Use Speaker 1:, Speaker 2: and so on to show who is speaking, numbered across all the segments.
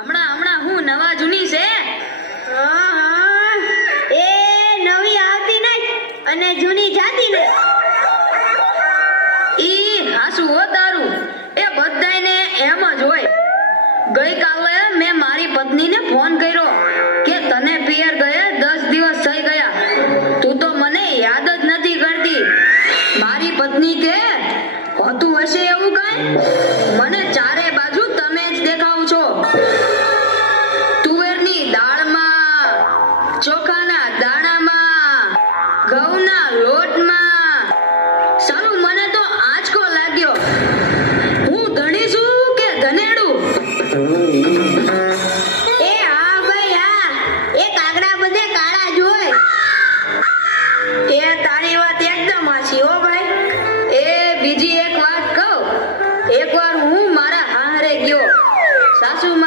Speaker 1: હમણાં હમણાં હું નવા જૂની છે?
Speaker 2: એ નવી આવતી નહીં અને જૂની જાતી ને
Speaker 1: ઈ હાસુ હો તારું. એ બધાને એમ જ હોય. ગઈકાલે મેં મારી પત્નીને ફોન કર્યો કે તને પિયર ગયા દસ દિવસ થઈ ગયા. તું તો મને યાદ જ નથી કરતી. મારી પત્ની કે, હોતું હશે એવું કાંઈ? મને ચારે બાજુ તમે જ દેખાવ.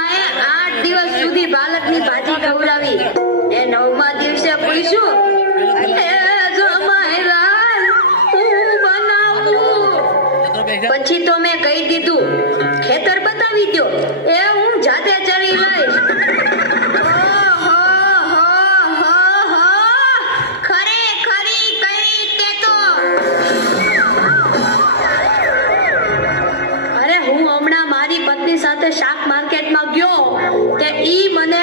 Speaker 1: માએ આઠ દિવસ સુધી બાળકની ભાજી ખવડાવી. એ નવમા દિવસે પૂછ્યું પછી તો મેં કહી દીધું, ખેતર બતાવી દો એ હું જાતે ચરી લઈશ. સાથે શાક ગયો કે ઈ મને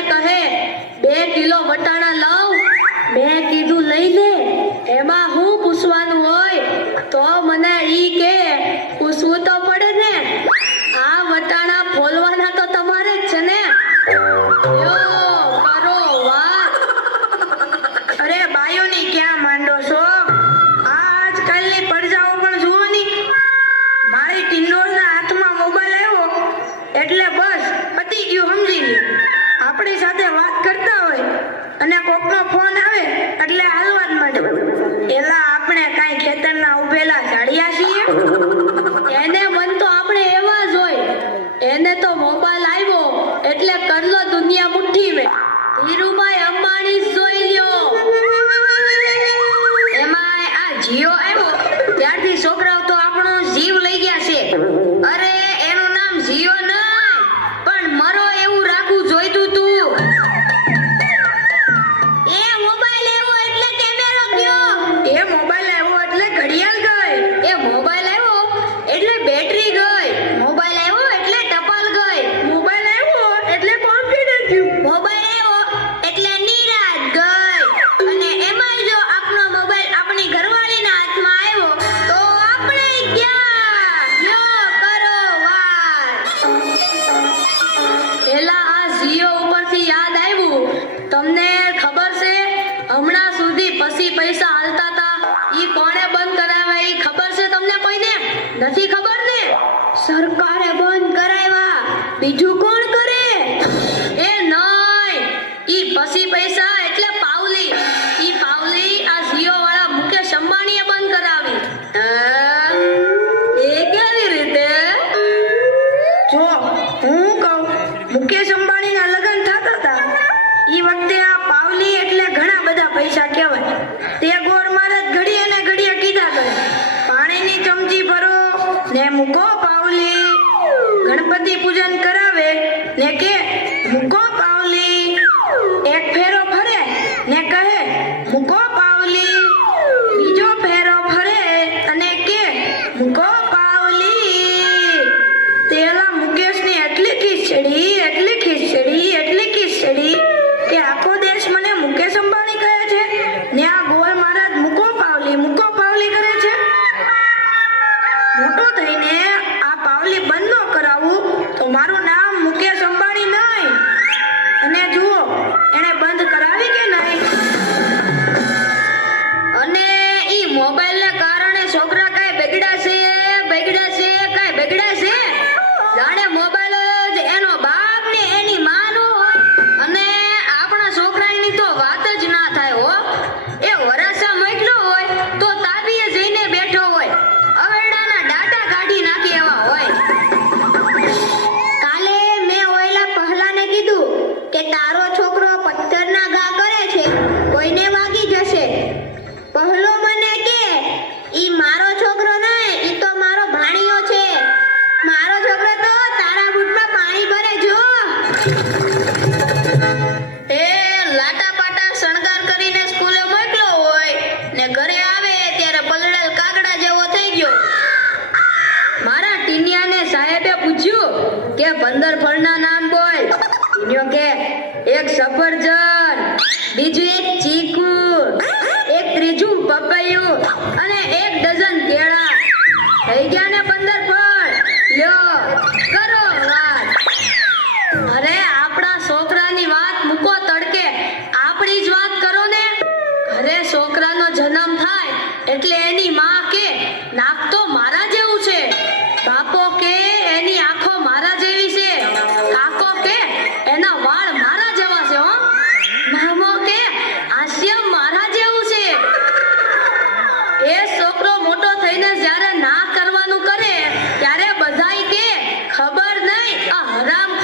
Speaker 1: બીજું કોણ કરે? એ નહીં. ઈ પછી પૈસા એટલે પાવલી. ઈ પાવલી આ જીઓ વાળા મુકેશ અંબાણીએ બંધ કરાવી. એ કેવી રીતે?
Speaker 2: જો, હું કહું, મુકેશ અંબાણીના લગ્ન થતા હતા. ઈ વખતે આ પાવલી એટલે ઘણા બધા પૈસા કહેવાય. તે ગોર મહારાજ ઘડીએ ને ઘડીએ કીધા કરે. પાણીની ચમચી ભરો ને મૂકો ટીનિયાને સાહેબે પૂછ્યું કે બંદર ફળના નામ બોલ. ટીનિયો કે, એક સફરજન, બીજું એક ચીકુ, એક ત્રીજું પપૈયું અને એક ડઝન કેળા. થઈ ગયા ને બંદર ફળ? લ્યો, કરો વાત. અરે, આપણા છોકરાની વાત મૂકો તડકે. આપણી જ વાત કરો ને. ઘરે છોકરાનો જન્મ થાય એટલે એની માં કે программ